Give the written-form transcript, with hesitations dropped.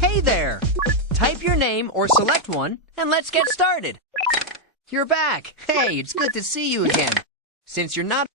Hey there! Type your name or select one, and let's get started. You're back. Hey, it's good to see you again. Since you're not